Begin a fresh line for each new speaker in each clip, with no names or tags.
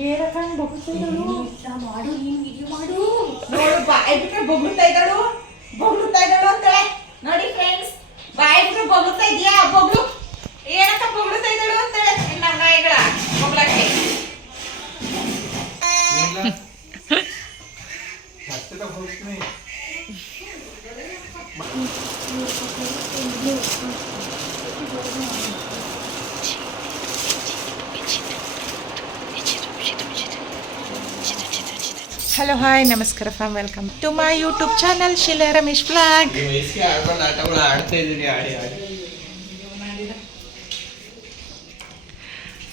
ಏನಕ್ಕಂಗ್ ಬೊಗಳ್ತಾ ಇದ್ದಾಳು
ಮಾಡು ನೀನ್ ವಿಡಿಯೋ ಮಾಡು
ನೋಡು ಬಾಯಿ ಬಿಟ್ರೆ ಬೊಗಳ್ತಾ ಇದ್ದಾಳು ಬೊಗಳ್ತಾ ಇದ್ದಾಳು ಅಂತಾಳೆ ನೋಡಿ ಫ್ರೆಂಡ್ಸ್ ಬಾಯಿ ಬಿಟ್ರೆ ಬೊಗಳ್ತಾ ಇದೀಯಾ ಬೊಗಳು ಏನಕ್ಕ ಬೊಗಳ್ತಾ ಇದ್ದಾಳು ಅಂತಾಳೆ ನಮ್ಮ ನಾಯಿಗಳ ಬೊಗಳಕ್ಕೆ ಹಲೋ ಹಾಯ್ ನಮಸ್ಕಾರ fam welcome to my YouTube channel Shile Ramesh blog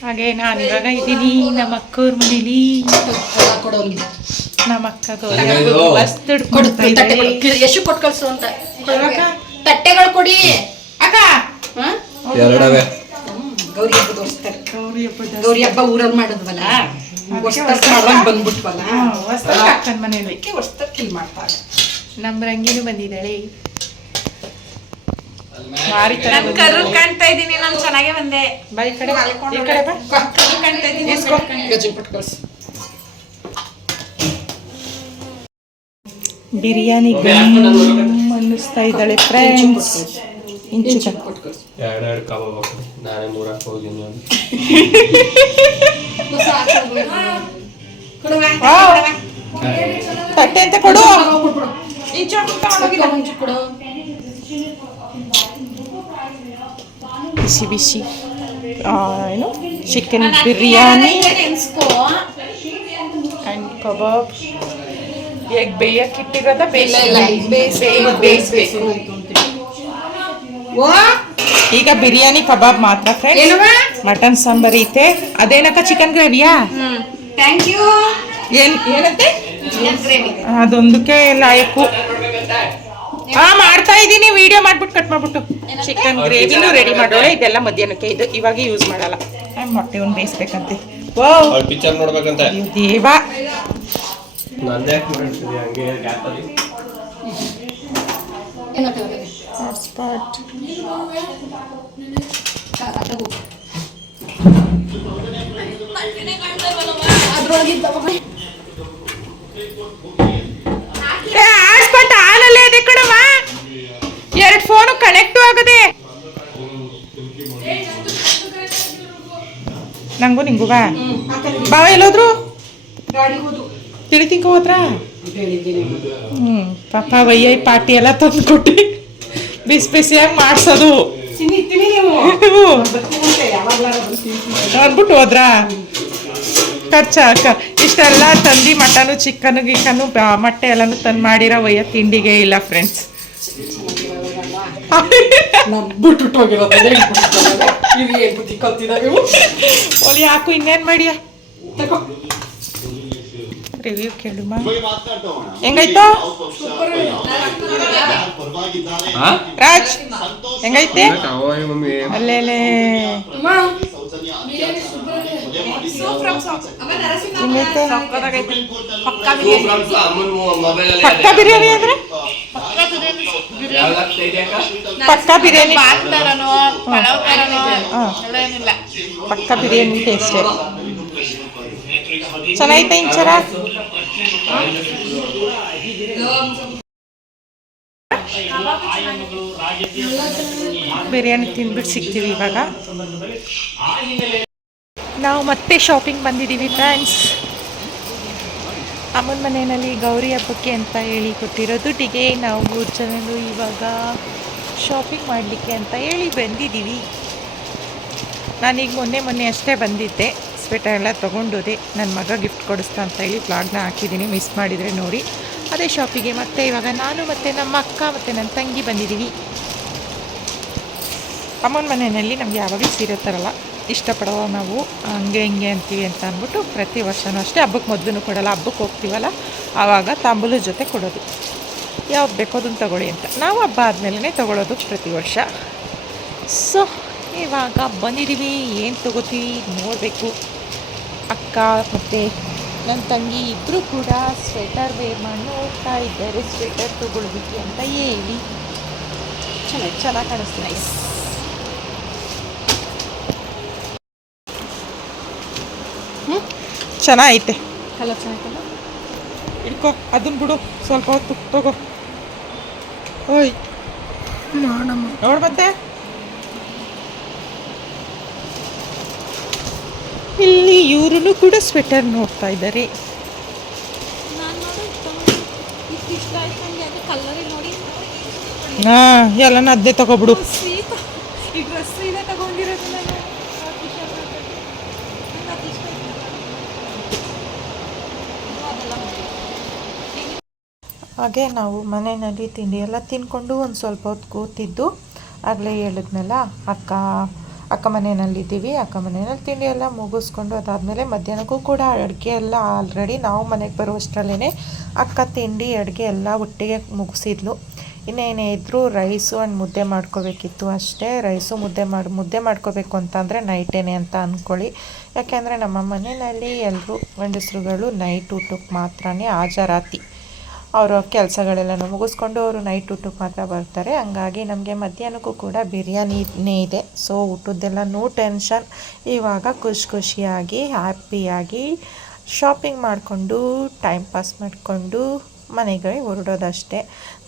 ಹಾಗೆ ನಾನು ಇವಾಗ ಇದ್ದೀನಿ ನಮ್ಮ ಅಕ್ಕವ್ರ ಮನೇಲಿ. ನಮ್ಮ ಅಕ್ಕ
ಹಂಗದು.
ಮಸ್ತ್
ಕೊಡು
ಹಿಡ್ಕೊಡ್ತಾ
ತಟ್ಟೆ
ಇದ್ದಾರೆ.
ಕೊಡು. ಎಷ್ಟು ಕೊಟ್ಟು ಕಳ್ಸು ಅಂತ.
ಅಕ್ಕ?
ತಟ್ಟೆಗಳು ಕೊಡಿ.
ಅಕ್ಕ.
ಗೌರಿ ಹಬ್ಬ ತೋರಿಸ್ತಾರೆ.
ಗೌರಿ ಹಬ್ಬ
ಗೌರಿ ಹಬ್ಬ ಊರಲ್ಲಿ ಮಾಡಿದ್ವಲ್ಲ. ಬಂದ್ಬಿಟ್ವಲ್ಲ?
ಅಕ್ಕನ ಮನೇಲಿ.
ಅದಕ್ಕೆ ಹೊಸ್ದಾಗಿ ಕಿಲ್ ಮಾಡ್ತಾರೆ.
ನಮ್ಮ ರಂಗಿನೂ ಬಂದಿದ್ದಾಳೆ.
ನನ್ ಕರು ಕಾಣ್ತಾ ಇದೀನಿ ನಾನು ಚೆನ್ನಾಗೇ ಬಂದೆ.
ಈ ಕಡೆ ಈ ಕಡೆ ಬಾ.
ಕರು ಕಾಣ್ತಾ
ಇಸ್ಕೊ. ಬಿರಿಯಾನಿ ಗಮ್ ಅನ್ನಿಸ್ತಾ ಇದ್ದಾಳೆ ಫ್ರೆಂಡ್ಸ್ ಇಂಚು
ಎರಡು ಎರಡು ಕಬಾಬ್ ನಾನೇ ಮೂರು
ತಟ್ಟೆ ಅಂತ ಕೊಡು
ಕೊಟ್ಬಿಡು
ಇಂಚು ಹಾಕ್ಬಿಟ್ಟು ತಗೊಂಡೋಗಿಲ್ಲ.
ಇಂಚು ಕೊಡು
ಬಿಸಿ ಬಿಸಿ ಆ, ಏನು ಚಿಕನ್ ಬಿರಿಯಾನಿ
ನೆನ್ಸ್ಕೋ
ಆ್ಯಂಡ್ ಕಬಾಬ್ ಹೇಗೆ ಬೇಯಕ್ಕೆ ಇಟ್ಟಿರೋದ
ಇಲ್ಲ ಇಲ್ಲ
ಬೇಯಿಸ್ಬೇಕು ಬೇಯಿಸ್ಬೇಕು
ಓ
ಈಗ ಬಿರಿಯಾನಿ ಕಬಾಬ್ ಮಾತ್ರ ಫ್ರೆಂಡ್ಸ್ ಮಟನ್ ಸಾಂಬಾರ್ ಐತೆ. ಅದೇನಕ್ಕ ಚಿಕನ್ ಗ್ರೇವಿಯಾ
ಥ್ಯಾಂಕ್ ಯು
ಏನ್ ಏನಂತೆ?
ಚಿಕನ್ ಗ್ರೇವಿ
ಅದೊಂದಕ್ಕೆ ಲಾಯಕು ಹಾ ಮಾಡ್ತಾ ಇದ್ದೀನಿ ವಿಡಿಯೋ ಮಾಡ್ಬಿಟ್ಟು ಕಟ್ ಮಾಡ್ಬಿಟ್ಟು. ಚಿಕನ್ ಗ್ರೇವಿನೂ ರೆಡಿ ಮಾಡೋಳೆ ಇದೆಲ್ಲ ಮಧ್ಯಾಹ್ನಕ್ಕೆ. ಇದು ಇವಾಗ ಯೂಸ್ ಮಾಡಲ್ಲ. ಮೊಟ್ಟೆ ಒಂದು ಬೇಯಿಸ್ಬೇಕಂತೆ.
ಪಿಕ್ಚರ್ ನೋಡ್ಬೇಕಂತ.
ಅಯ್ಯೋ ದೇವ.
ನಂದೇ
ಹಾಟ್ಸ್ಪಾಟ್ ಹಾಟ್ಸ್ಪಾಟ್ ಆನಲ್ಲೇ ಅದೇ ಕಣವ ಎರಡು ಫೋನು ಕನೆಕ್ಟು ಆಗದೆ. ನಂಗೂ ನಿಂಗೂ ಬಾ ಬಾವ ಎಲ್ಲೋದ್ರು. ತಿಳಿ ತಿಂಕ ಹೋದ್ರ ಹ್ಮ್, ಪಾಪ ವಯ್ಯ ಪಾರ್ಟಿ ಎಲ್ಲ ತಂದು ಕೊಟ್ಟು ಬಿಸಿ ಬಿಸಿಯಾಗಿ ಮಾಡಿಸೋದು. ಅಂದ್ಬಿಟ್ಟು ಹೋದ್ರ? ಖರ್ಚ ಇಷ್ಟೆಲ್ಲ ತಂದು ಮಟನು ಚಿಕನು ಗಿಕನು ಮೊಟ್ಟೆ ಎಲ್ಲನೂ ತಂದು ಮಾಡಿರೋ ವಯ್ಯ ತಿಂಡಿಗೆ ಇಲ್ಲ ಫ್ರೆಂಡ್ಸ್ ಒಲಿ ಹಾಕು ಇನ್ನೇನು ಮಾಡಿಯಾ?
ತಗೋ.
ರಿವ್ಯೂ ಕೇಳುಮ. ಹೆಂಗಾಯ್ತು?
ಹಾ?
ರಾಜ್ ಹೆಂಗೈತೆ
ಮಮ್ಮಿ.
ಅಲ್ಲೇ ಹೆಂಗೈತೆ
ಪಕ್ಕ ಬಿರಿಯಾನಿ.
ಅಂದ್ರೆ? ಪಕ್ಕ ಬಿರಿಯಾನಿ. ಪಕ್ಕ ಬಿರಿಯಾನಿ. ಟೇಸ್ಟೇ ಚೆನ್ನಾಗೈತೆ ಇಂಚರ? ಬಿರಿಯಾನಿ ತಿಂದ್ಬಿಟ್ಟು ಸಿಗ್ತೀವಿ ಇವಾಗ. ನಾವು ಮತ್ತೆ ಶಾಪಿಂಗ್ ಬಂದಿದ್ದೀವಿ ಫ್ರೆಂಡ್ಸ್ ಅಮ್ಮನ ಮನೆಯಲ್ಲಿ ಗೌರಿ ಹಬ್ಬಕ್ಕೆ ಅಂತ ಹೇಳಿ ಕೊಟ್ಟಿರೋ ದುಡ್ಡಿಗೆ ನಾವು ಮೂರು ಜನರು ಇವಾಗ ಶಾಪಿಂಗ್ ಮಾಡಲಿಕ್ಕೆ ಅಂತ ಹೇಳಿ ಬಂದಿದ್ದೀವಿ. ನಾನೀಗ ಮೊನ್ನೆ ಮೊನ್ನೆ ಅಷ್ಟೇ ಬಂದಿದ್ದೆ. ಸ್ವೆಟರ್ ಎಲ್ಲ ತೊಗೊಂಡೋದೆ ನನ್ನ ಮಗ ಗಿಫ್ಟ್ ಕೊಡಿಸ್ತಾ ಅಂತ ಹೇಳಿ ಫ್ಲಾಗ್ನ ಹಾಕಿದ್ದೀನಿ ಮಿಸ್ ಮಾಡಿದರೆ ನೋಡಿ. ಅದೇ ಶಾಪಿಗೆ ಮತ್ತೆ ಇವಾಗ ನಾನು ಮತ್ತು ನಮ್ಮ ಅಕ್ಕ ಮತ್ತು ನನ್ನ ತಂಗಿ ಬಂದಿದ್ದೀವಿ ಅಮ್ಮನ ಮನೆಯಲ್ಲಿ ನಮಗೆ ಯಾವಾಗಲೂ ಸೀರೆ ತರಲ್ಲ, ಇಷ್ಟಪಡೋ ನಾವು ಹಂಗೆ ಹಿಂಗೆ ಅಂತೀವಿ ಅಂತ ಅಂದ್ಬಿಟ್ಟು ಪ್ರತಿ ವರ್ಷವೂ ಅಷ್ಟೇ ಹಬ್ಬಕ್ಕೆ ಮೊದಲು ಕೊಡಲ್ಲ ಹಬ್ಬಕ್ಕೆ ಹೋಗ್ತೀವಲ್ಲ, ಆವಾಗ ತಾಂಬೂಲದ ಜೊತೆ ಕೊಡೋದು. ಯಾವ್ದು ಬೇಕೋ ಅದನ್ನು ತಗೊಳ್ಳಿ ಅಂತ. ನಾವು ಹಬ್ಬ ಆದಮೇಲೆ ತಗೊಳ್ಳೋದು ಪ್ರತಿ ವರ್ಷ. ಸೊ ಇವಾಗ ಬಂದಿದ್ದೀವಿ ಏನು ತೊಗೋತೀವಿ ನೋಡಬೇಕು. ಅಕ್ಕ ಮತ್ತು ನನ್ನ ತಂಗಿ ಇಬ್ಬರು ಕೂಡ ಸ್ವೆಟರ್ ವೇರ್ ಮಾಡಿ ಹೋಗ್ತಾ ಇದ್ದಾರೆ. ಸ್ವೆಟರ್ ತೊಗೊಳ್ಬೇಕು ಅಂತ ಹೇಳಿ. ಚೆನ್ನಾಗಿ ಚೆನ್ನಾಗಿ ಕಾಣಿಸ್ತಿದೆ. ಚೆನ್ನಾಗೈತೆ.
ಕಲರ್ ಚೆನ್ನಾಗಿಲ್ಲ
ಇಡ್ಕೋ ಅದನ್ನ ಬಿಡು. ಸ್ವಲ್ಪ ಹೊತ್ತು ತಗೋ. ಓಯ್. ನೋಡ್ ಮತ್ತೆ. ಇಲ್ಲಿ ಇವರು ಕೂಡ ಸ್ವೆಟರ್ ನೋಡ್ತಾ ಇದ್ದಾರೆ. ಹಾ ಎಲ್ಲನ ಅದೇ ತಗೋಬಿಡು. ಹಾಗೆ ನಾವು ಮನೆಯಲ್ಲಿ ತಿಂಡಿ ಎಲ್ಲ ತಿನ್ಕೊಂಡು ಒಂದು ಸ್ವಲ್ಪ ಹೊತ್ತು ಕೂತಿದ್ದು ಆಗಲೇ ಹೇಳಿದ್ನಲ್ಲ ಅಕ್ಕ ಅಕ್ಕ ಮನೆಯಲ್ಲಿದ್ದೀವಿ, ಅಕ್ಕ ಮನೆಯಲ್ಲಿ ತಿಂಡಿ ಎಲ್ಲ ಮುಗಿಸ್ಕೊಂಡು ಅದಾದಮೇಲೆ ಮಧ್ಯಾಹ್ನಕ್ಕೂ ಕೂಡ ಅಡುಗೆ ಎಲ್ಲ ಆಲ್ರೆಡಿ ನಾವು ಮನೆಗೆ ಬರುವಷ್ಟರಲ್ಲೇ ಅಕ್ಕ ತಿಂಡಿ, ಅಡುಗೆ ಎಲ್ಲ ಒಟ್ಟಿಗೆ ಮುಗಿಸಿದ್ಲು. ಇನ್ನೇನೇ ಇದ್ದರೂ ರೈಸು ಆ್ಯಂಡ್ ಮುದ್ದೆ ಮಾಡ್ಕೋಬೇಕಿತ್ತು ಅಷ್ಟೇ. ರೈಸು ಮುದ್ದೆ ಮಾಡಿ, ಮುದ್ದೆ ಮಾಡ್ಕೋಬೇಕು ಅಂತಂದರೆ ನೈಟೇನೆ ಅಂತ ಅಂದ್ಕೊಳ್ಳಿ ಯಾಕೆಂದರೆ ನಮ್ಮ ಮನೆಯಲ್ಲಿ ಎಲ್ಲರೂ ಗಂಡಸರುಗಳು ನೈಟ್ ಊಟಕ್ಕೆ ಮಾತ್ರನೇ ಹಾಜರಾತಿ. ಅವರ ಕೆಲಸಗಳೆಲ್ಲ ಮುಗಿಸ್ಕೊಂಡು ಅವರು ನೈಟ್ ಊಟಕ್ಕೆ ಮಾತ್ರ ಬರ್ತಾರೆ. ಹಂಗಾಗಿ ನಮಗೆ ಮಧ್ಯಾಹ್ನಕ್ಕೂ ಕೂಡ ಬಿರಿಯಾನಿನೇ ಇದೆ. ಸೊ ಊಟದ್ದೆಲ್ಲ ನೋ ಟೆನ್ಷನ್ ಇವಾಗ ಖುಷಿ ಖುಷಿಯಾಗಿ, ಹ್ಯಾಪಿಯಾಗಿ ಶಾಪಿಂಗ್ ಮಾಡಿಕೊಂಡು ಟೈಮ್ ಪಾಸ್ ಮಾಡಿಕೊಂಡು ಮನೆಗೆ ಹೊರಡೋದಷ್ಟೇ.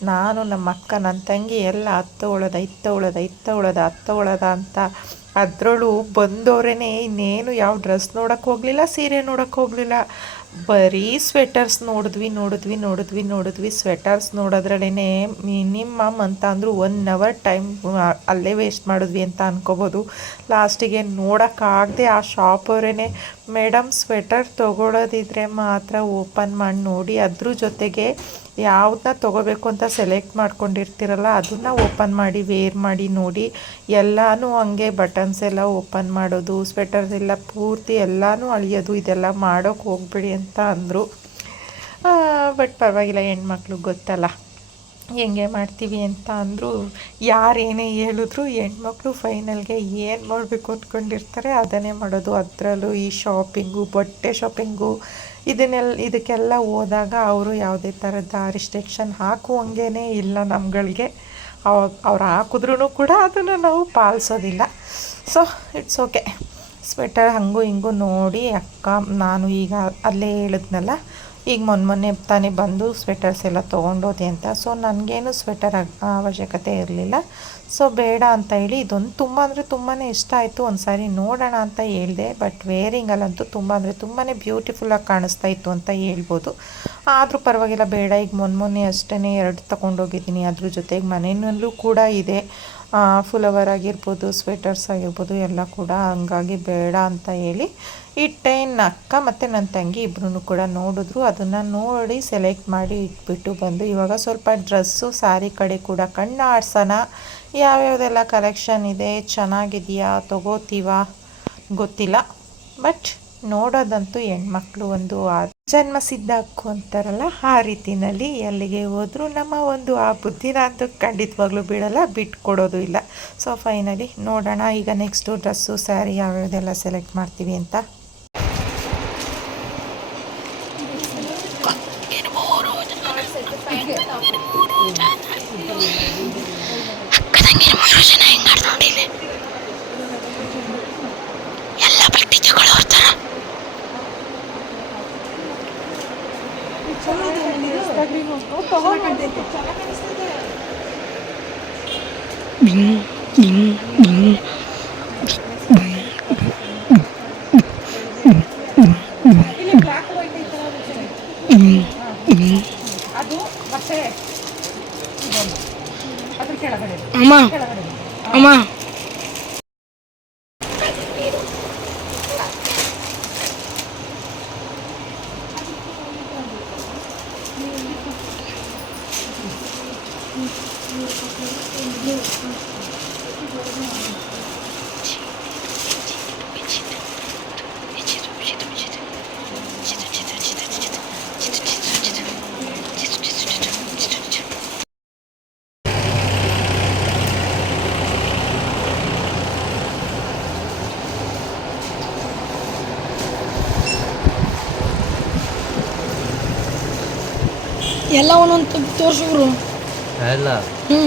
ನಾನು ನಮ್ಮ ಅಕ್ಕ, ನನ್ನ ತಂಗಿ ಎಲ್ಲ ಹತ್ತು ಉಳದ ಇತ್ತ ಉಳದ ಇತ್ತ ಉಳದ ಹತ್ತ ಉಳದ ಅಂತ ಅದರಲ್ಲೂ ಬಂದವರೇ ಇನ್ನೇನು ಯಾವ ಡ್ರೆಸ್ ನೋಡೋಕ್ಕೆ ಹೋಗಲಿಲ್ಲ, ಸೀರೆ ನೋಡೋಕ್ಕೆ ಹೋಗಲಿಲ್ಲ. ಬರೀ ಸ್ವೆಟರ್ಸ್ ನೋಡಿದ್ವಿ ನೋಡಿದ್ವಿ ನೋಡಿದ್ವಿ ನೋಡಿದ್ವಿ. ಸ್ವೆಟರ್ಸ್ ನೋಡೋದ್ರಲ್ಲೇ ಮಿನಿಮಮ್ ಅಂತ ಅಂದರೂ ಒನ್ ಅವರ್ ಟೈಮ್ ಅಲ್ಲೇ ವೇಸ್ಟ್ ಮಾಡಿದ್ವಿ ಅಂತ ಅನ್ಕೋಬೋದು. ಲಾಸ್ಟಿಗೆ ನೋಡೋಕ್ಕಾಗದೆ ಆ ಶಾಪವರೇ ಮೇಡಮ್ ಸ್ವೆಟರ್ ತೊಗೊಳೋದಿದ್ರೆ ಮಾತ್ರ ಓಪನ್ ಮಾಡಿ ನೋಡಿ, ಅದ್ರ ಜೊತೆಗೆ ಯಾವ್ದನ್ನ ತೊಗೋಬೇಕು ಅಂತ ಸೆಲೆಕ್ಟ್ ಮಾಡ್ಕೊಂಡಿರ್ತೀರಲ್ಲ, ಅದನ್ನ ಓಪನ್ ಮಾಡಿ ವೇರ್ ಮಾಡಿ, ನೋಡಿ. ಎಲ್ಲನೂ ಹಂಗೆ ಬಟನ್ಸ್ ಎಲ್ಲ ಓಪನ್ ಮಾಡೋದು ಸ್ವೆಟರ್ಸ್ ಎಲ್ಲ ಪೂರ್ತಿ ಎಲ್ಲನೂ ಅಳಿಯೋದು, ಇದೆಲ್ಲ ಮಾಡೋಕೆ ಹೋಗ್ಬೇಡಿ ಅಂತ ಅಂದರು. ಬಟ್ ಪರವಾಗಿಲ್ಲ ಹೆಣ್ಮಕ್ಳು ಗೊತ್ತಲ್ಲ. ಹೆಂಗೆ ಮಾಡ್ತೀವಿ ಅಂತ ಅಂದರು, ಯಾರೇನೇ ಹೇಳಿದ್ರು ಹೆಣ್ಮಕ್ಳು ಫೈನಲ್ಗೆ ಏನು ಮಾಡಬೇಕು ಅಂದ್ಕೊಂಡಿರ್ತಾರೆ, ಅದನ್ನೇ ಮಾಡೋದು. ಅದರಲ್ಲೂ ಈ ಶಾಪಿಂಗು ಬಟ್ಟೆ ಶಾಪಿಂಗು ಇದನ್ನೆಲ್ಲ ಇದಕ್ಕೆಲ್ಲ ಹೋದಾಗ ಅವರು ಯಾವುದೇ ಥರದ ರಿಸ್ಟ್ರಿಕ್ಷನ್ ಹಾಕುವಂಗೇ ಇಲ್ಲ ನಮ್ಗಳಿಗೆ. ಅವಾಗ ಅವ್ರು ಹಾಕಿದ್ರೂ ಕೂಡ ಅದನ್ನು ನಾವು ಪಾಲಿಸೋದಿಲ್ಲ. ಸೊ ಇಟ್ಸ್ ಓಕೆ ಸ್ವೆಟರ್ ಹಂಗೂ ಹಿಂಗೂ ನೋಡಿ ಅಕ್ಕ, ನಾನು ಈಗ ಅಲ್ಲೇ ಹೇಳಿದ್ನಲ್ಲ ಈಗ ಮೊನ್ನೆ ಮೊನ್ನೆ ತಾನೇ ಬಂದು ಸ್ವೆಟರ್ಸ್ ಎಲ್ಲ ತೊಗೊಂಡೋದೆ ಅಂತ. ಸೊ ನನಗೇನು ಸ್ವೆಟರ್ ಅವಶ್ಯಕತೆ ಇರಲಿಲ್ಲ. ಸೊ ಬೇಡ ಅಂತ ಹೇಳಿ ಇದೊಂದು ತುಂಬ ಅಂದರೆ ತುಂಬಾ ಇಷ್ಟ ಆಯಿತು. ಒಂದು ಸಾರಿ ನೋಡೋಣ ಅಂತ ಹೇಳಿದೆ. ಬಟ್ ವೇರಿಂಗಲ್ಲಂತೂ ತುಂಬ ಅಂದರೆ ತುಂಬಾ ಬ್ಯೂಟಿಫುಲ್ಲಾಗಿ ಕಾಣಿಸ್ತಾ ಇತ್ತು ಅಂತ ಹೇಳ್ಬೋದು. ಆದರೂ ಪರವಾಗಿಲ್ಲ, ಬೇಡ. ಈಗ ಮೊನ್ನೆ ಮೊನ್ನೆ ಅಷ್ಟೇ ಎರಡು ತೊಗೊಂಡೋಗಿದ್ದೀನಿ. ಅದ್ರ ಜೊತೆಗೆ ಮನೆಯಲ್ಲೂ ಕೂಡ ಇದೆ. ಫುಲವರ್ ಆಗಿರ್ಬೋದು ಸ್ವೆಟರ್ಸ್ ಆಗಿರ್ಬೋದು, ಎಲ್ಲ ಕೂಡ. ಹಂಗಾಗಿ ಬೇಡ ಅಂತ ಹೇಳಿ ಇಟ್ಟೆ ನನ್ನ ಅಕ್ಕ ಮತ್ತು ನನ್ನ ತಂಗಿ ಇಬ್ಬರೂ ಕೂಡ ನೋಡಿದ್ರು. ಅದನ್ನು ನೋಡಿ ಸೆಲೆಕ್ಟ್ ಮಾಡಿ ಇಟ್ಬಿಟ್ಟು ಬಂದು, ಇವಾಗ ಸ್ವಲ್ಪ ಡ್ರೆಸ್ಸು ಸ್ಯಾರಿ ಕಡೆ ಕೂಡ ಕಣ್ಣು ಆಡ್ಸೋಣ. ಯಾವ್ಯಾವುದೆಲ್ಲ ಕಲೆಕ್ಷನ್ ಇದೆ, ಚೆನ್ನಾಗಿದೆಯಾ, ತೊಗೋತೀವಾ? ಗೊತ್ತಿಲ್ಲ. ಬಟ್ ನೋಡೋದಂತೂ ಹೆಣ್ಮಕ್ಳು ಒಂದು ಜನ್ಮ ಸಿದ್ಧ ಹಕ್ಕು ಅಂತಾರಲ್ಲ, ಆ ರೀತಿನಲ್ಲಿ ಎಲ್ಲಿಗೆ ಹೋದರೂ ನಮ್ಮ ಒಂದು ಆ ಬುದ್ಧಿನ ಅಂತೂ ಖಂಡಿತವಾಗ್ಲೂ ಬಿಡಲ್ಲ ಬಿಟ್ಕೊಡೋದು ಇಲ್ಲ. ಸೊ ಫೈನಲಿ ನೋಡೋಣ, ಈಗ ನೆಕ್ಸ್ಟು ಡ್ರೆಸ್ಸು ಸ್ಯಾರಿ ಯಾವ್ಯಾವುದೆಲ್ಲ ಸೆಲೆಕ್ಟ್ ಮಾಡ್ತೀವಿ ಅಂತ ಅದು ಮತ್ತೆ ಅದ್ರ ಕೆಳಗಡೆ
ಅಮ್ಮ ಅಮ್ಮ ಎಲ್ಲ ಒಂದೊಂದು ತೋರಿಸಿದ್ರು
ಎಲ್ಲ?
ಹ್ಞೂ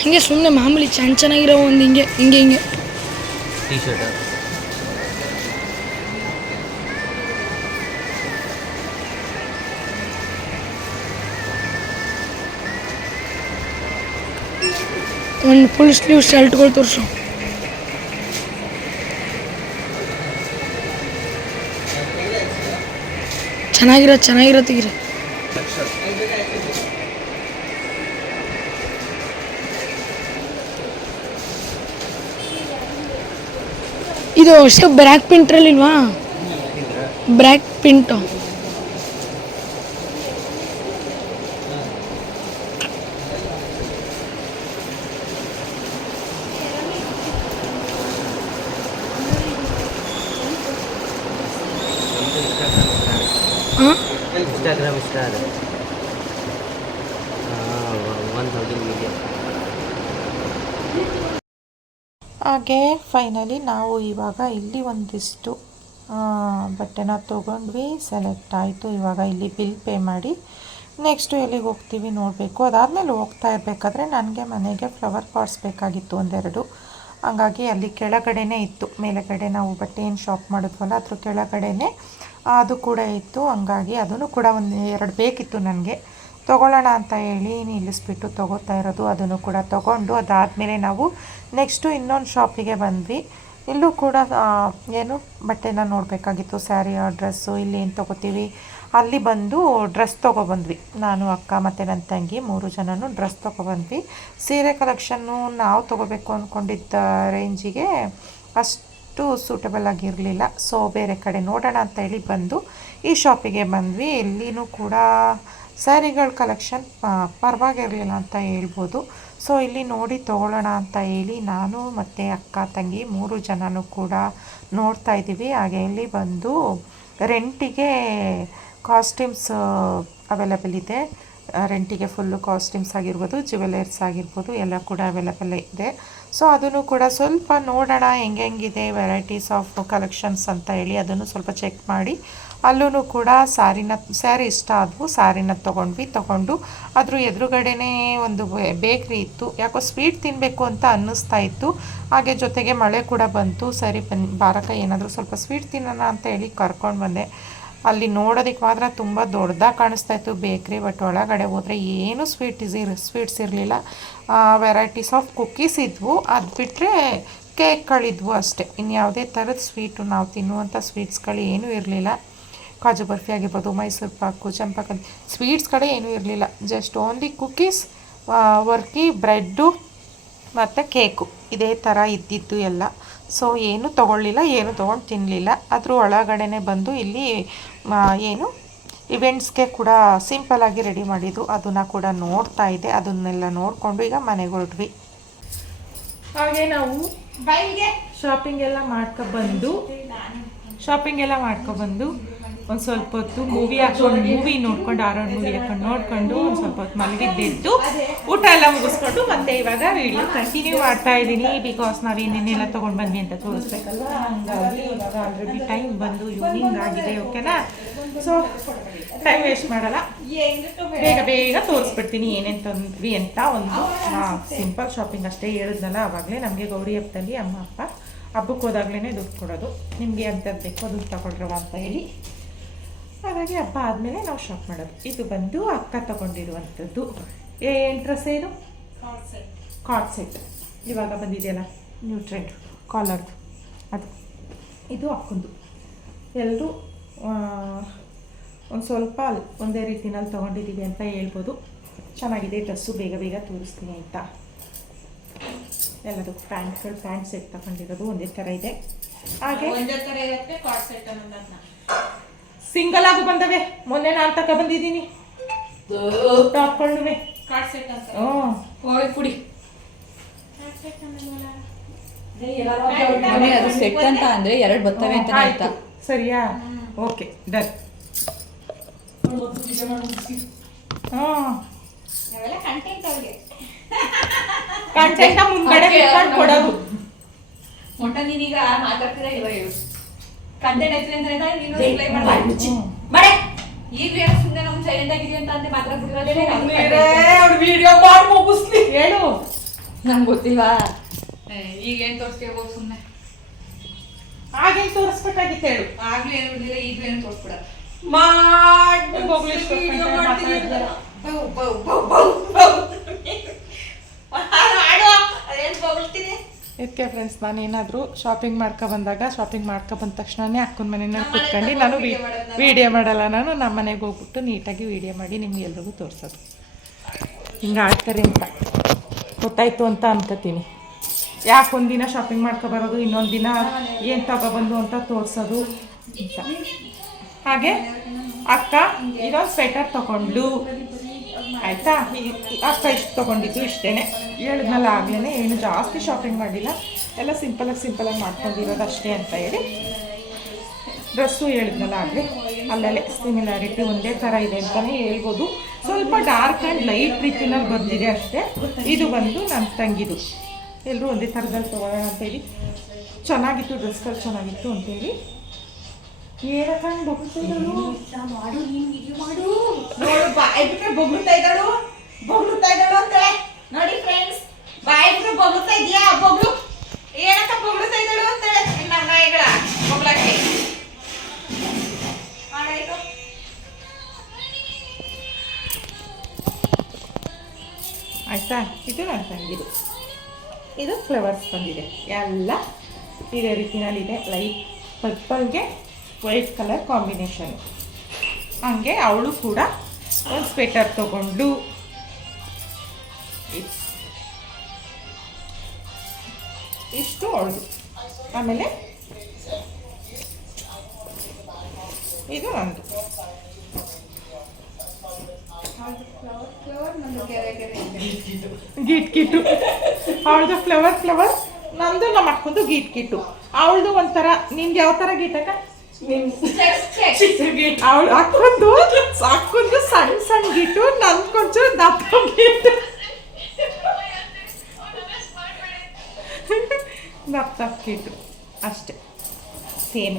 ಹಂಗೆ ಸುಮ್ಮನೆ ಮಾಮೂಲಿ ಚೆನ್ನ ಚೆನ್ನಾಗಿರೋ ಒಂದು ಹಿಂಗೆ ಹಿಂಗೆ ಹಿಂಗೆ.
ಟೀ ಶರ್ಟ್
ಒಂದು ಫುಲ್ ಸ್ಲೀವ್ ಶರ್ಟ್ಗಳು ತೋರಿಸು. ಚೆನ್ನಾಗಿರೋ ಚೆನ್ನಾಗಿರೋ ತೆಗಿರಿ. ಇದು ಅಷ್ಟೇ ಬ್ರ್ಯಾಕ್ ಪಿಂಟ್ರಲ್ಲಿಲ್ವಾ ಬ್ರ್ಯಾಕ್ ಪಿಂಟು ಹಾಂ
ಇನ್ಸ್ಟಾಗ್ರಾಮ್ ಇಷ್ಟ ಅದು ಒನ್ ತೌಸಂಡ್ ಮೀಡಿಯಾ
ಹಾಗೆ ಫೈನಲಿ ನಾವು ಇವಾಗ ಇಲ್ಲಿ ಒಂದಿಷ್ಟು ಬಟ್ಟೆನ ತೊಗೊಂಡ್ವಿ ಸೆಲೆಕ್ಟ್ ಆಯಿತು. ಇವಾಗ ಇಲ್ಲಿ ಬಿಲ್ ಪೇ ಮಾಡಿ ನೆಕ್ಸ್ಟು ಎಲ್ಲಿಗೆ ಹೋಗ್ತೀವಿ ನೋಡಬೇಕು. ಅದಾದಮೇಲೆ ಹೋಗ್ತಾ ಇರಬೇಕಾದ್ರೆ ನನಗೆ ಮನೆಗೆ ಫ್ಲವರ್ ಪಾಟ್ಸ್ ಬೇಕಾಗಿತ್ತು ಒಂದೆರಡು. ಹಂಗಾಗಿ ಅಲ್ಲಿ ಕೆಳಗಡೆನೇ ಇತ್ತು. ಮೇಲೆಗಡೆ ನಾವು ಬಟ್ಟೆ ಏನು ಶಾಪ್ ಮಾಡಿದ್ವಲ್ಲ, ಅದ್ರ ಕೆಳಗಡೆನೇ, ಅದು ಕೂಡ ಇತ್ತು. ಹಂಗಾಗಿ ಅದನ್ನು ಕೂಡ ಒಂದು ಎರಡು ಬೇಕಿತ್ತು ನನಗೆ. ತೊಗೊಳ್ಳೋಣ ಅಂತ ಹೇಳಿ ನಿಲ್ಲಿಸ್ಬಿಟ್ಟು ತೊಗೋತಾ ಇರೋದು, ಅದನ್ನು ಕೂಡ ತೊಗೊಂಡು ಅದಾದಮೇಲೆ ನಾವು ನೆಕ್ಸ್ಟು ಇನ್ನೊಂದು ಶಾಪಿಗೆ ಬಂದ್ವಿ. ಇಲ್ಲೂ ಕೂಡ ಏನು ಬಟ್ಟೆನ ನೋಡಬೇಕಾಗಿತ್ತು ಸ್ಯಾರಿ ಡ್ರೆಸ್ಸು ಇಲ್ಲಿ ಏನು ತೊಗೋತೀವಿ? ಅಲ್ಲಿ ಬಂದು ಡ್ರೆಸ್ ತೊಗೊಬಂದ್ವಿ. ನಾನು, ಅಕ್ಕ ಮತ್ತು ನನ್ನ ತಂಗಿ ಮೂರು ಜನನೂ ಡ್ರೆಸ್ ತೊಗೊಬಂದ್ವಿ. ಸೀರೆ ಕಲೆಕ್ಷನ್ನು ನಾವು ತೊಗೋಬೇಕು ಅಂದ್ಕೊಂಡಿದ್ದ ರೇಂಜಿಗೆ ಅಷ್ಟು ಸೂಟಬಲ್ ಆಗಿರಲಿಲ್ಲ. ಸೊ ಬೇರೆ ಕಡೆ ನೋಡೋಣ ಅಂತ ಹೇಳಿ ಬಂದು ಈ ಶಾಪಿಗೆ ಬಂದ್ವಿ. ಇಲ್ಲಿನೂ ಕೂಡ ಸ್ಯಾರಿಗಳ ಕಲೆಕ್ಷನ್ ಪರವಾಗಿರಲಿಲ್ಲ ಅಂತ ಹೇಳ್ಬೋದು. ಸೊ, ಇಲ್ಲಿ ನೋಡಿ ತೊಗೊಳ್ಳೋಣ ಅಂತ ಹೇಳಿ ನಾನು ಮತ್ತು ಅಕ್ಕ, ತಂಗಿ ಮೂರು ಜನನೂ ಕೂಡ ನೋಡ್ತಾ ಇದ್ದೀವಿ. ಹಾಗೆ ಇಲ್ಲಿ ಬಂದು ರೆಂಟಿಗೆ ಕಾಸ್ಟ್ಯೂಮ್ಸ್ ಅವೈಲಬಲ್ ಇದೆ. ರೆಂಟಿಗೆ ಫುಲ್ಲು ಕಾಸ್ಟ್ಯೂಮ್ಸ್ ಆಗಿರ್ಬೋದು ಜ್ಯುವೆಲರ್ಸ್ ಆಗಿರ್ಬೋದು, ಎಲ್ಲ ಕೂಡ ಅವೈಲಬಲ್ ಇದೆ. ಸೊ, ಅದನ್ನು ಕೂಡ ಸ್ವಲ್ಪ ನೋಡೋಣ, ಹೆಂಗೆ ಹೆಂಗಿದೆ ವೆರೈಟೀಸ್ ಆಫ್ ಕಲೆಕ್ಷನ್ಸ್ ಅಂತ ಹೇಳಿ ಅದನ್ನು ಸ್ವಲ್ಪ ಚೆಕ್ ಮಾಡಿ. ಅಲ್ಲೂ ಕೂಡ ಸ್ಯಾರಿನ ಸ್ಯಾರಿ ಇಷ್ಟ ಆದವು ಸ್ಯಾರಿನ ತೊಗೊಂಡ್ವಿ, ತೊಗೊಂಡು ಅದ್ರ ಎದುರುಗಡೆನೇ ಒಂದು ಬೇಕ್ರಿ ಇತ್ತು. ಯಾಕೋ ಸ್ವೀಟ್ ತಿನ್ನಬೇಕು ಅಂತ ಅನ್ನಿಸ್ತಾ ಇತ್ತು. ಹಾಗೆ ಜೊತೆಗೆ ಮಳೆ ಕೂಡ ಬಂತು. ಸರಿ ಬನ್ ಬಾರಕ ಏನಾದರೂ ಸ್ವಲ್ಪ ಸ್ವೀಟ್ ತಿನ್ನೋಣ ಅಂತ ಹೇಳಿ ಕರ್ಕೊಂಡು ಬಂದೆ. ಅಲ್ಲಿ ನೋಡೋದಕ್ಕೆ ಮಾತ್ರ ತುಂಬ ದೊಡ್ಡದಾಗಿ ಕಾಣಿಸ್ತಾ ಇತ್ತು ಬೇಕ್ರಿ, ಬಟ್ ಒಳಗಡೆ ಹೋದರೆ ಏನು ಸ್ವೀಟ್ ಇರ್, ಸ್ವೀಟ್ಸ್ ಇರಲಿಲ್ಲ. ವೆರೈಟೀಸ್ ಆಫ್ ಕುಕ್ಕೀಸ್ ಇದ್ವು. ಅದು ಬಿಟ್ಟರೆ ಕೇಕ್ಗಳಿದ್ವು ಅಷ್ಟೇ. ಇನ್ಯಾವುದೇ ಥರದ ಸ್ವೀಟು ನಾವು ತಿನ್ನುವಂಥ ಸ್ವೀಟ್ಸ್ಗಳು ಏನೂ ಇರಲಿಲ್ಲ. ಕಾಜು ಬರ್ಫಿ ಆಗಿರ್ಬೋದು ಮೈಸೂರು ಪಾಕು ಚಂಪಾಕಲಿ ಸ್ವೀಟ್ಸ್ ಕಡೆ ಏನೂ ಇರಲಿಲ್ಲ. ಜಸ್ಟ್ ಓನ್ಲಿ ಕುಕ್ಕೀಸ್ ವರ್ಕಿ ಬ್ರೆಡ್ಡು ಮತ್ತು ಕೇಕು. ಇದೇ ಥರ ಇದ್ದಿದ್ದು ಎಲ್ಲ. ಸೊ ಏನು ತೊಗೊಳ್ಳಿಲ್ಲ ಏನು ತೊಗೊಂಡು ತಿನ್ನಲಿಲ್ಲ ಅದ್ರ ಒಳಗಡೆನೆ ಬಂದು ಇಲ್ಲಿ ಏನು ಇವೆಂಟ್ಸ್ಗೆ ಕೂಡ ಸಿಂಪಲಾಗಿ ರೆಡಿ ಮಾಡಿದ್ದು. ಅದನ್ನು ಕೂಡ ನೋಡ್ತಾ ಇದ್ದೆ. ಅದನ್ನೆಲ್ಲ ನೋಡಿಕೊಂಡು ಈಗ ಮನೆಗೆ ಹೊರಟ್ವಿ ಹಾಗೆ ನಾವು
ಬೈಗೆ
ಶಾಪಿಂಗ್ ಎಲ್ಲ ಮಾಡ್ಕೊಬಂದು ಶಾಪಿಂಗ್ ಎಲ್ಲ ಮಾಡ್ಕೊಬಂದು ಒಂದು ಸ್ವಲ್ಪ ಹೊತ್ತು ಮೂವಿ ಹಾಕೊಂಡು ಮೂವಿ ನೋಡ್ಕೊಂಡು ಆರೋಡ್ ಮೂವಿ ಹಾಕೊಂಡು ನೋಡ್ಕೊಂಡು ಒಂದು ಸ್ವಲ್ಪ ಹೊತ್ತು ಮಲಗಿದ್ದೆದ್ದು, ಊಟ ಎಲ್ಲ ಮುಗಿಸ್ಕೊಂಡು ಮತ್ತೆ ಇವಾಗ ವಿಡಿಯೋ ಕಂಟಿನ್ಯೂ ಮಾಡ್ತಾ ಇದ್ದೀನಿ ಬಿಕಾಸ್ ನಾವು ಏನೇನೆಲ್ಲ ತೊಗೊಂಡು ಬಂದ್ವಿ ಅಂತ ತೋರಿಸ್ಬೇಕಲ್ಲ ಹಂಗಾಗಿ ಇವಾಗ ಆಲ್ರೆಡಿ ಟೈಮ್ ಬಂದು ಈವ್ನಿಂಗ್ ಆಗಿದೆ ಓಕೆನಾ ಸೊ ಟೈಮ್ ವೇಸ್ಟ್ ಮಾಡಲ್ಲ. ಬೇಗ ಬೇಗ ತೋರಿಸ್ಬಿಡ್ತೀನಿ ಏನೇನು ತಂದ್ವಿ ಅಂತ ಒಂದು ಸಿಂಪಲ್ ಶಾಪಿಂಗ್ ಅಷ್ಟೇ ಹೇಳಿದ್ನಲ್ಲ ಆವಾಗಲೇ ನಮಗೆ ಗೌರಿ ಹಬ್ಬದಲ್ಲಿ ಅಮ್ಮ, ಅಪ್ಪ ಹಬ್ಬಕ್ಕೆ ಹೋದಾಗ್ಲೇ ದುಡ್ಡು ಕೊಡೋದು. ನಿಮಗೆ ಅಂಥದ್ದು ಬೇಕೋ ದುಡ್ಡು ತಗೊಳ್ರವ ಅಂತ ಹೇಳಿ. ಹಾಗಾಗಿ ಹಬ್ಬ ಆದಮೇಲೆ ನಾವು ಶಾಪ್ ಮಾಡೋದು. ಇದು ಬಂದು ಅಕ್ಕ ತಗೊಂಡಿರುವಂಥದ್ದು. ಏನು? ಡ್ರೆಸ್ ಏನು ಕಾರ್ಡ್ ಸೆಟ್ ಇವಾಗ ಬಂದಿದೆಯಲ್ಲ ನ್ಯೂ ಟ್ರೆಂಡ್ ಕಾಲರ್ದು ಅದು. ಇದು ಅಕ್ಕಂದು. ಎಲ್ಲರೂ ಒಂದು ಸ್ವಲ್ಪ ಒಂದೇ ರೀತಿನಲ್ಲಿ ತೊಗೊಂಡಿದ್ದೀವಿ ಅಂತ ಹೇಳ್ಬೋದು. ಚೆನ್ನಾಗಿದೆ ಡ್ರೆಸ್ಸು ಬೇಗ ಬೇಗ ತೋರಿಸ್ತೀನಿ ಅಂತ ಎಲ್ಲದು ಪ್ಯಾಂಟ್ಗಳು ಪ್ಯಾಂಟ್ ಸೆಟ್ ತಗೊಂಡಿರೋದು ಒಂದೇ ಥರ ಇದೆ. ಹಾಗೆ
ಒಂದೇ ತರ ಇರುತ್ತೆ ಕಾರ್ಡ್ ಸೆಟ್ ಅನ್ನೋದನ್ನ.
ಸಿಂಗಲ್ ಆಗು ಬಂದವೆ. ಮೊನ್ನೆ ನಾನು ತಕ ಬಂದಿದ್ದೀನಿ. ಟಾಪ್ಕೊಳ್ಳುವೆ
ಕಾರ್ಡ್ ಸೆಟ್ ಅಂತ.
ಹೋಗಿ ಕುಡಿ.
ಮಮ್ಮಿ ಅದು ಸೆಟ್ ಅಂತ ಅಂದ್ರೆ ಎರಡು ಬರ್ತವೆ ಅಂತ
ಆಯ್ತಾ. ಸರಿಯಾ? Okay done.
ಕಂಟೆಂಟ್
ಮುಂದ್ಗಡೆ ಕೊಡೋದು.
ಮೊಟ್ಟ ನೀನೀಗ ಮಾತಾಡ್ತಿರ ಇವಾಗ ಹೇಳು. ಕಂಟೆಂಟ್ ಐತ್ರಿ ಅಂತ ನೀನು ರಿಪ್ಲೈ
ಹ್ಮ್.
ಮಾಡೆ ಈಗ ಏನೋ ಸುಮ್ಮನೆ ನಮ್ ಸೈಲೆಂಟ್ ಆಗಿದೀವಿ ಅಂತ ಅಂತ ಮಾತಾಡ್ಬಿಟ್ಟಿರೋದೇ
ವಿಡಿಯೋ ಮಾಡಿ ಮುಗಿಸ್ಲಿ.
ಹೇಳು.
ನಂಗೆ ಗೊತ್ತಿಲ್ವಾ?
ಈಗ ಏನ್ ಹೋಗಿ ಸುಮ್ಮನೆ
ಹಾಗೇನು ತೋರಿಸ್ಬೇಕಾಗಿತ್ತು ಹೇಳು.
ಆಗ್ಲೂ ಏನು ಬಿಡ್ಲಿಲ್ಲ ಈಗಲೂ ಏನು ತೋರಿಸ್ಬಿಡ.
ಮಾಡಿ ಇಷ್ಟು
ವಿಡಿಯೋ
ಗಂಟೆ
ಮಾಡ್ತಿದ್ದೀರಲ್ಲ.
ಮಾತಾಡ್ತೀರ.
ಬೌ ಬೌ ಬೌ ಬೌ ಬೌ. ಆಡು ಅದೇನು ಬೌಳ್ತೀನಿ
ಇದಕ್ಕೆ ಫ್ರೆಂಡ್ಸ್ ನಾನು ಏನಾದರೂ ಶಾಪಿಂಗ್ ಮಾಡ್ಕೊ ಬಂದಾಗ ಶಾಪಿಂಗ್ ಮಾಡ್ಕ ಬಂದ ತಕ್ಷಣನೇ ಅಕ್ಕನ ಮನೆಯಲ್ಲಿ
ನಮ್ಮ
ಕುತ್ಕೊಂಡು ನಾನು ವಿಡಿಯೋ ಮಾಡಲ್ಲ ನಾನು ನಮ್ಮ ಮನೆಗೆ ಹೋಗ್ಬಿಟ್ಟು ನೀಟಾಗಿ ವಿಡಿಯೋ ಮಾಡಿ ನಿಮ್ಗೆ ಎಲ್ರಿಗೂ ತೋರಿಸೋದು. ಹಿಂಗೆ ಆಡ್ತಾರೆ ಅಂತ. ಗೊತ್ತಾಯ್ತು ಅಂತ ಅನ್ಕೋತೀನಿ. ಯಾಕೆ ಒಂದಿನ ಶಾಪಿಂಗ್ ಮಾಡ್ಕೊ ಬರೋದು ಇನ್ನೊಂದು ದಿನ ಏನು ತಗೊಬಂದು ಅಂತ ತೋರಿಸೋದು ಅಂತ. ಹಾಗೆ? ಅಕ್ಕ ಇರೋ ಸ್ವೆಟರ್ ತಗೊಂಡ್ಲು ಆಯ್ತಾ? ಅಕ್ಕ ಇಷ್ಟು ತೊಗೊಂಡಿದ್ದು ಇಷ್ಟೇ ಹೇಳಿದ್ನಲ್ಲ ಆಗಲೇ ಏನು ಜಾಸ್ತಿ ಶಾಪಿಂಗ್ ಮಾಡಿಲ್ಲ. ಎಲ್ಲ ಸಿಂಪಲಾಗಿ ಸಿಂಪಲಾಗಿ ಮಾಡ್ಕೊಂಡಿರೋದು ಅಷ್ಟೇ ಅಂತ ಹೇಳಿ. ಡ್ರೆಸ್ಸು ಹೇಳಿದ್ನಲ್ಲ ಆಗಲಿ. ಅಲ್ಲಲ್ಲೇ ಸಿಮಿಲಾರಿಟಿ ಒಂದೇ ಥರ ಇದೆ ಅಂತಲೇ ಹೇಳ್ಬೋದು. ಸ್ವಲ್ಪ ಡಾರ್ಕ್ ಆ್ಯಂಡ್ ಲೈಟ್ ರೀತಿನಲ್ಲಿ ಬಂದಿದೆ ಅಷ್ಟೇ. ಇದು ಬಂದು ನನ್ನ ತಂಗಿದು. ಎಲ್ಲರೂ ಒಂದೇ ಥರದಲ್ಲಿ ತೊಗೊಳ್ಳೋಣ ಅಂತೇಳಿ ಚೆನ್ನಾಗಿತ್ತು ಡ್ರೆಸ್ಗಳು ಚೆನ್ನಾಗಿತ್ತು ಅಂತೇಳಿ
ಮಾಡು ನೀನ್ ವಿಡಿಯೋ ಮಾಡು. ನೋಡು ಬಾಯ್ ಬಿಟ್ರೆ ಬೊಗಳ್ತಾ ಇದ್ದಾಳು? ಬೊಗಳ್ತಾ ಇದ್ದಾಳು ಅಂತಾಳೆ? ನೋಡಿ ಫ್ರೆಂಡ್ಸ್ ಬಾಯ್ ಬಿಟ್ರೆ ಇದೀಯಾ ಬೊಗಳು ಏನಕ್ಕ ಬೊಗಳ್ತಾ ಇದ್ದಾಳು ಅಂತಾಳೆ? ನನ್ನ ನಾಯಿಗಳ ಮಾಡಾಯ್ತು
ಆಯಿತಾ? ಇದು ನನ್ನ ತಂಗಿದು ಇದು. ಫ್ಲವರ್ಸ್ ಬಂದಿದೆ. ಎಲ್ಲ ಇದೇ ರೀತಿನಲ್ಲಿದೆ ಲೈಟ್ ಪರ್ಪಲ್ಗೆ ವೈಟ್ ಕಲರ್ ಕಾಂಬಿನೇಷನ್. ಹಂಗೆ ಅವಳು ಕೂಡ ಒಂದು ಸ್ವೆಟರ್ ತಗೊಂಡು. ಇಷ್ಟು ಅವಳು ಆಮೇಲೆ ಇದು ನಂದು. ಗೀಟ್ ಕಿಟ್ಟು. ಅವಳದು ಫ್ಲವರ್ ಫ್ಲವರ್. ನಂದು ನಮ್ಮ ಅಕ್ಕಂದು ಗೀಟ್ ಕಿಟ್ಟು. ಅವಳದು ಒಂಥರ ನಿಮ್ಗೆ ಯಾವ ಥರ ಗೀಟಕ್ಕ ಅವಳು ಸಣ್ಣ ಸಣ್ಣ ಗೀಟು ನಂದು ಕೊಂಚೂರು ದಪ್ಪ ಗೀಟು ದಪ್ಪ ದಪ್ಪ ಅಷ್ಟೇ ಸೇಮ್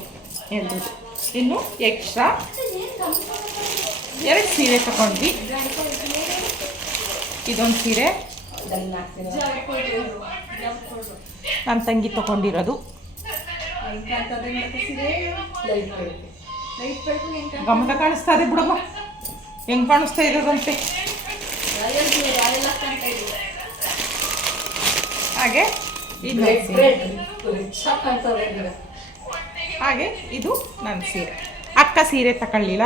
ಎಲ್ರದ್ದು ಇನ್ನು ಎಕ್ಸ್ಟ್ರಾ ಎರಡು ಸೀರೆ ತಗೊಂಡ್ವಿ ಇದೊಂದು ಸೀರೆ ನನ್ನ ತಂಗಿ ತಗೊಂಡಿರೋದು ಗಮನ ಕಾಣಿಸ್ತಾ ಇದೆ ಬಿಡಮ್ಮ ಹೆಂಗ್ ಕಾಣಿಸ್ತಾ ಇರೋದಂತೆ ಹಾಗೆ ಇದು ನನ್ ಸೀರೆ. ಹಾಗೆ ಇದು ನನ್ನ ಸೀರೆ. ಅಕ್ಕ ಸೀರೆ ತಗೊಳ್ಳಿಲ್ಲ.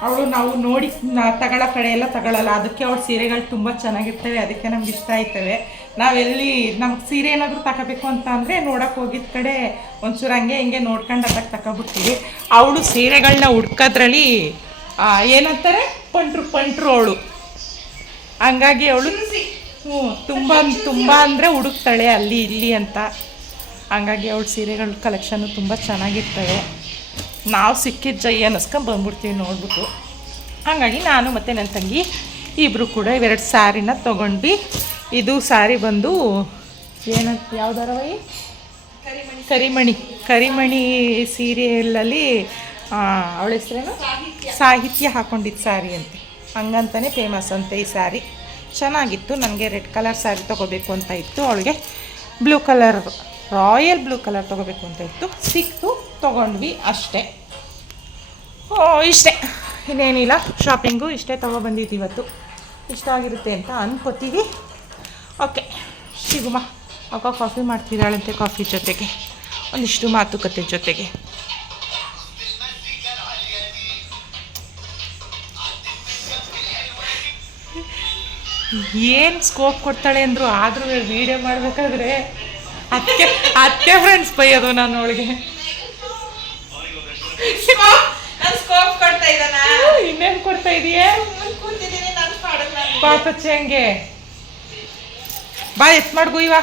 ಅವಳು ನಾವು ನೋಡಿ ನಾ- ತಗೊಳ್ಳೋ ಕಡೆ ಎಲ್ಲ ತಗೊಳ್ಳಲ್ಲ. ಅದಕ್ಕೆ ಅವಳ ಸೀರೆಗಳು ತುಂಬ ಚೆನ್ನಾಗಿರ್ತವೆ. ಅದಕ್ಕೆ ನಮ್ಗೆ ಇಷ್ಟ ಆಯ್ತವೆ. ನಾವೆಲ್ಲಿ ನಮ್ಗೆ ಸೀರೆ ಏನಾದರೂ ತಗೋಬೇಕು ಅಂತ ಅಂದರೆ ನೋಡೋಕೆ ಹೋಗಿದ ಕಡೆ ಒಂಚೂರು ಹಂಗೆ ಹಿಂಗೆ ನೋಡ್ಕೊಂಡು ಅದಕ್ಕೆ ತಗೋಬಿಡ್ತೀವಿ. ಅವಳು ಸೀರೆಗಳನ್ನ ಹುಡ್ಕೋದ್ರಲ್ಲಿ ಏನಂತಾರೆ? ಪಂಟ್ರು ಪಂಟ್ರು ಅವಳು. ಹಂಗಾಗಿ ಅವಳು ಹ್ಞೂ, ತುಂಬ ತುಂಬ ಅಂದರೆ ಹುಡುಕ್ತಾಳೆ ಅಲ್ಲಿ, ಇಲ್ಲಿ ಅಂತ. ಹಂಗಾಗಿ ಅವಳು ಸೀರೆಗಳ ಕಲೆಕ್ಷನ್ನು ತುಂಬ ಚೆನ್ನಾಗಿರ್ತವೆ. ನಾವು ಸಿಕ್ಕಿದ ಜೈ ಅನ್ನಿಸ್ಕೊಂಡು ಬಂದ್ಬಿಡ್ತೀವಿ ನೋಡ್ಬಿಟ್ಟು. ಹಾಗಾಗಿ ನಾನು ಮತ್ತು ನನ್ನ ತಂಗಿ ಇಬ್ಬರು ಕೂಡ ಇವೆರಡು ಸ್ಯಾರಿನ ತೊಗೊಂಡ್ವಿ. ಇದು ಸ್ಯಾರಿ ಬಂದು ಏನಂತ ಧಾರಾವಾಹಿ? ಕರಿಮಣಿ. ಕರಿಮಣಿ. ಸೀರಿಯಲಲ್ಲಿ ಅವಳ ಹೆಸರೇನು? ಸಾಹಿತ್ಯ. ಹಾಕೊಂಡಿದ್ದು ಸ್ಯಾರಿ ಅಂತೆ. ಹಂಗಂತಲೇ ಫೇಮಸ್ ಅಂತೆ ಈ ಸ್ಯಾರಿ ಚೆನ್ನಾಗಿತ್ತು ನನಗೆ ರೆಡ್ ಕಲರ್ ಸ್ಯಾರಿ ತೊಗೋಬೇಕು ಅಂತ ಇತ್ತು. ಅವಳಿಗೆ blue colour royal blue colour ತೊಗೋಬೇಕು ಅಂತ ಇತ್ತು. ಸಿಕ್ತು ತೊಗೊಂಡ್ವಿ ಅಷ್ಟೇ. ಓ ಇಷ್ಟೇ. ಇನ್ನೇನಿಲ್ಲ ಶಾಪಿಂಗು ಇಷ್ಟೇ ತೊಗೊಬಂದಿದ್ದು ಇವತ್ತು. ಇಷ್ಟ ಆಗಿರುತ್ತೆ ಅಂತ ಅನ್ಕೋತೀವಿ. ಓಕೆ ಸಿಗುಮ ಅಕ್ಕ ಕಾಫಿ ಮಾಡ್ತಿದ್ದಾಳಂತೆ ಕಾಫಿ ಜೊತೆಗೆ. ಒಂದಿಷ್ಟು ಮಾತುಕತೆ ಜೊತೆಗೆ. ಏನು ಸ್ಕೋಪ್ ಕೊಡ್ತಾಳೆ ಅಂದರು ಆದರೂ ವೀಡಿಯೋ ಮಾಡಬೇಕಾದ್ರೆ ಅತ್ತೆ ಅತ್ತೆ ಫ್ರೆಂಡ್ಸ್ ಅದು ನಾನು ಅವಳಿಗೆ. ಇನ್ನೇನು ಕೊಡ್ತಾ ಇದೆಯೇ?
ಪಾಪ ನಾನು
ಬಾ ಎತ್ ಮಾಡ್ಗು ಇವ.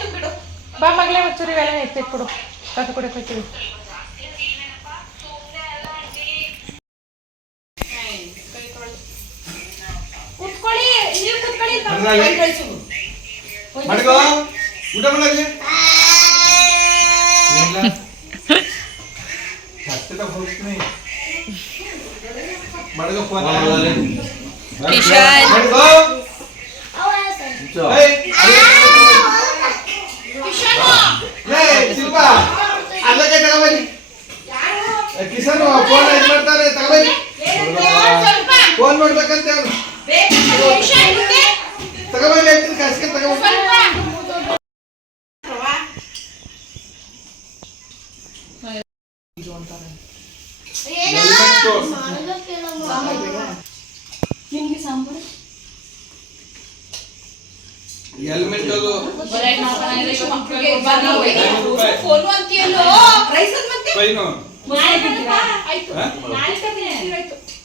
ತುಂಬಿಡು.
ಬಾ ಮಗಳೇ ಒಂಚೂರು ಇವೆಲ್ಲ ಎತ್ತಿ ಕೊಡು ಕೊಡಕ್ಕೆ ಹೋಗ್ತೀವಿ
ಊಟ ಮಾಡಲಿ ಹೋಗ್ತೀನಿ.
ಕಿಶನ್.
ಕಿಶನ್ ಫೋನ್ ಇದು ಮಾಡ್ತಾರೆ ತಗೋಬನ್ನಿ. ಫೋನ್ ಮಾಡ್ಬೇಕಂತ ಹೇಳ್ತೀನಿ ಕಸ್ಕೆ ತಗೋಬನ್ನಿ ಹೆಲ್ಮೆಟ್ ಅದು
ಫೋನು ಅಂತೀಯಲ್ಲೋ ರೈಸ್ ಮತ್ತೆ
ಫೈನು
ಆಯ್ತು
ಹಾ?
ನಾಳೆ ತರ್ತೀನಿ.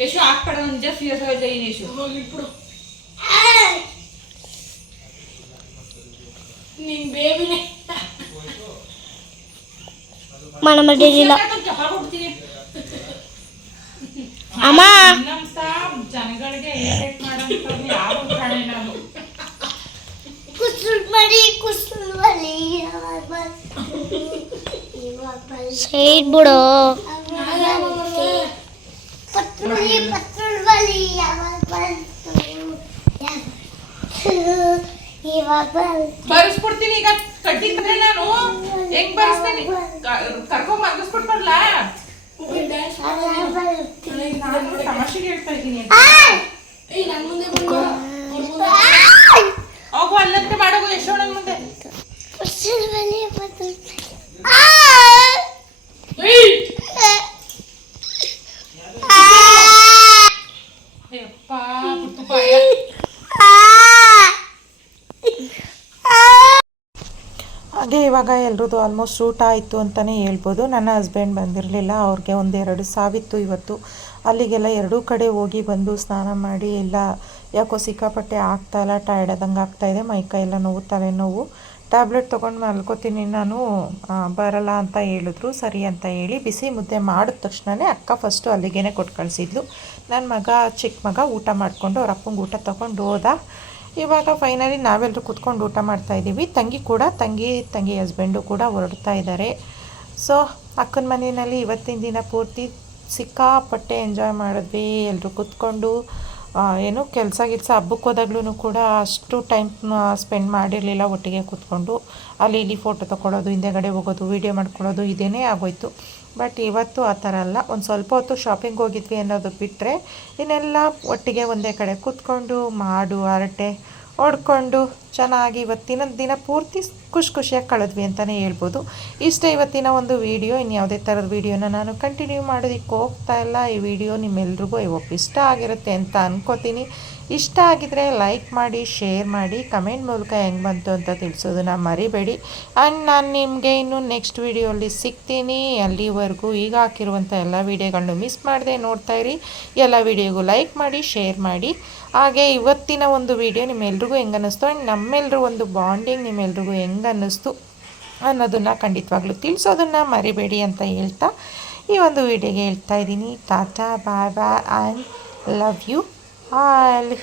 ಯಶು ಹಾಕ್ಬೇಡ ನಿಜ ಸೀರಿಯಸ್ ಆಗಿದೆ ಈ ಯಶು
మన ಮಡ್ಡಿಲ್ಲ
ಚಪ್ಪಾಳೆ ಕೊಡ್ತೀನಿ
ಅಮ್ಮ
ನಮ್ಮ ಸಾ ಜನಗಳಿಗೆ ಇರಿಟೇಟ್ ಮಾಡಂತ ಯಾವ ಕಾಣೆ ನಾನು
ಸೈಡ್ ಬಿಡು
ಬರ್ಸ್ಬಿಡ್ತೀನಿ ಈಗ. ಕಟ್ಟಿದ್ರೆ ನಾನು. ಹೆಂಗ್ ಬರ್ಸ್ತೇನೆ? ಕರ್ಕೊಂಡ್ ಮರ್ಗಿಸ್ಬಿಟ್ಟು ಬರ್ಲಾ? ನಾನು ತಮಾಷೆಗೆ ಹೇಳ್ತಾ ಇದ್ದೀನಿ ಹೋಗು ಅಲ್ಲಂತೆ ಮಾಡೋಗು ಯಶೋಣನ್ ಮುಂದೆ. ಅಯ್ಯಪ್ಪ ಪುಟ್ಟು ಬಾಯ
ಹಾಗೆ ಇವಾಗ ಎಲ್ರದ್ದು ಆಲ್ಮೋಸ್ಟ್ ಊಟ ಆಯಿತು ಅಂತಲೇ ಹೇಳ್ಬೋದು. ನನ್ನ ಹಸ್ಬೆಂಡ್ ಬಂದಿರಲಿಲ್ಲ ಅವ್ರಿಗೆ ಒಂದೆರಡು ಸಾವಿತ್ತು ಇವತ್ತು. ಅಲ್ಲಿಗೆಲ್ಲ ಎರಡೂ ಕಡೆ ಹೋಗಿ ಬಂದು ಸ್ನಾನ ಮಾಡಿ ಎಲ್ಲ ಯಾಕೋ ಸಿಕ್ಕಾಪಟ್ಟೆ ಆಗ್ತಾಯಿಲ್ಲ ಟಯರ್ಡ್ ಆದಂಗೆ ಆಗ್ತಾಯಿದೆ ಮೈಕೈ ಎಲ್ಲ ನೋವು ತಲೆನೋವು ಟ್ಯಾಬ್ಲೆಟ್ ತೊಗೊಂಡು ಮಲ್ಕೋತೀನಿ, ನಾನು ಬರಲ್ಲ ಅಂತ ಹೇಳಿದ್ರು, ಸರಿ ಅಂತ ಹೇಳಿ ಬಿಸಿ ಮುದ್ದೆ ಮಾಡಿದ ತಕ್ಷಣವೇ ಅಕ್ಕ ಫಸ್ಟು ಅಲ್ಲಿಗೇನೆ ಕೊಟ್ಟು ಕಳಿಸಿದ್ಲು. ನನ್ನ ಮಗ, ಚಿಕ್ಕ ಮಗ ಊಟ ಮಾಡಿಕೊಂಡು ಅವ್ರ ಅಪ್ಪಂಗೆ ಊಟ ತೊಗೊಂಡು ಹೋದ. ಇವಾಗ ಫೈನಲಿ ನಾವೆಲ್ಲರೂ ಕೂತ್ಕೊಂಡು ಊಟ ಮಾಡ್ತಾಯಿದ್ದೀವಿ ತಂಗಿ ಕೂಡ, ತಂಗಿ ತಂಗಿ ಹಸ್ಬೆಂಡು ಕೂಡ ಹೊರಡ್ತಾ ಇದ್ದಾರೆ. ಸೊ ಅಕ್ಕನ ಮನೆಯಲ್ಲಿ ಇವತ್ತಿನ ದಿನ ಪೂರ್ತಿ ಸಿಕ್ಕಾಪಟ್ಟೆ ಎಂಜಾಯ್ ಮಾಡಿದ್ವಿ. ಎಲ್ಲರೂ ಕೂತ್ಕೊಂಡು ಏನು ಕೆಲಸ ಗಿಲ್ಸ ಹಬ್ಬಕ್ಕೆ ಹೋದಾಗ್ಲೂ ಕೂಡ ಅಷ್ಟು ಟೈಮ್ ಸ್ಪೆಂಡ್ ಮಾಡಿರಲಿಲ್ಲ ಒಟ್ಟಿಗೆ ಕೂತ್ಕೊಂಡು. ಅಲ್ಲಿ ಇಲ್ಲಿ ಫೋಟೋ ತೊಗೊಳೋದು ಹಿಂದೆಗಡೆ ಹೋಗೋದು ವೀಡಿಯೋ ಮಾಡ್ಕೊಳ್ಳೋದು, ಇದೇನೇ ಆಗೋಯ್ತು. ಬಟ್ ಇವತ್ತು ಆ ಥರ ಅಲ್ಲ. ಒಂದು ಸ್ವಲ್ಪ ಹೊತ್ತು ಶಾಪಿಂಗ್ ಹೋಗಿದ್ವಿ ಅನ್ನೋದು ಬಿಟ್ಟರೆ ಇನ್ನೆಲ್ಲ ಒಟ್ಟಿಗೆ ಒಂದೇ ಕಡೆ ಕೂತ್ಕೊಂಡು, ಮಾಡು, ಹರಟೆ ಹೊಡ್ಕೊಂಡು ಚೆನ್ನಾಗಿ ಇವತ್ತಿನ ದಿನ ಪೂರ್ತಿ ಖುಷಿ ಖುಷಿಯಾಗಿ ಕಳೆದ್ವಿ ಅಂತಲೇ ಹೇಳ್ಬೋದು. ಇಷ್ಟೇ ಇವತ್ತಿನ ಒಂದು ವೀಡಿಯೋ ಇನ್ನು ಯಾವುದೇ ಥರದ ವೀಡಿಯೋನ ನಾನು ಕಂಟಿನ್ಯೂ ಮಾಡೋದಕ್ಕೆ ಹೋಗ್ತಾ ಇಲ್ಲ. ಈ ವಿಡಿಯೋ ನಿಮ್ಮೆಲ್ರಿಗೂ ಇವತ್ತು ಇಷ್ಟ ಆಗಿರುತ್ತೆ ಅಂತ ಅನ್ಕೋತೀನಿ. ಇಷ್ಟ ಆಗಿದ್ರೆ ಲೈಕ್ ಮಾಡಿ ಶೇರ್ ಮಾಡಿ ಕಮೆಂಟ್ ಮೂಲಕ ಹೆಂಗೆ ಬಂತು ಅಂತ ತಿಳಿಸೋದನ್ನ ಮರಿಬೇಡಿ. ಆ್ಯಂಡ್ ನಾನು ನಿಮಗೆ ಇನ್ನು ನೆಕ್ಸ್ಟ್ ವಿಡಿಯೋಲಿ ಸಿಗ್ತೀನಿ. ಅಲ್ಲಿವರೆಗೂ ಈಗ ಹಾಕಿರುವಂಥ ಎಲ್ಲ ವಿಡಿಯೋಗಳನ್ನು ಮಿಸ್ ಮಾಡದೆ ನೋಡ್ತಾ ಇರಿ. ಎಲ್ಲ ವೀಡಿಯೋಗೂ ಲೈಕ್ ಮಾಡಿ ಶೇರ್ ಮಾಡಿ. ಹಾಗೆ ಇವತ್ತಿನ ಒಂದು ವಿಡಿಯೋ ನಿಮ್ಮೆಲ್ರಿಗೂ ಹೆಂಗೆ ಅನ್ನಿಸ್ತು? ಆ್ಯಂಡ್ ನಮ್ಮೆಲ್ಲರೂ ಒಂದು ಬಾಂಡಿಂಗ್ ನಿಮ್ಮೆಲ್ರಿಗೂ ಹೆಂಗೆ ಅನ್ನಿಸ್ತು ಅನ್ನೋದನ್ನು ಖಂಡಿತವಾಗ್ಲೂ ತಿಳಿಸೋದನ್ನು ಮರಿಬೇಡಿ ಅಂತ ಹೇಳ್ತಾ ಈ ಒಂದು ವಿಡಿಯೋಗೆ ಹೇಳ್ತಾ ಇದ್ದೀನಿ. Tata, bye bye and love you Hi.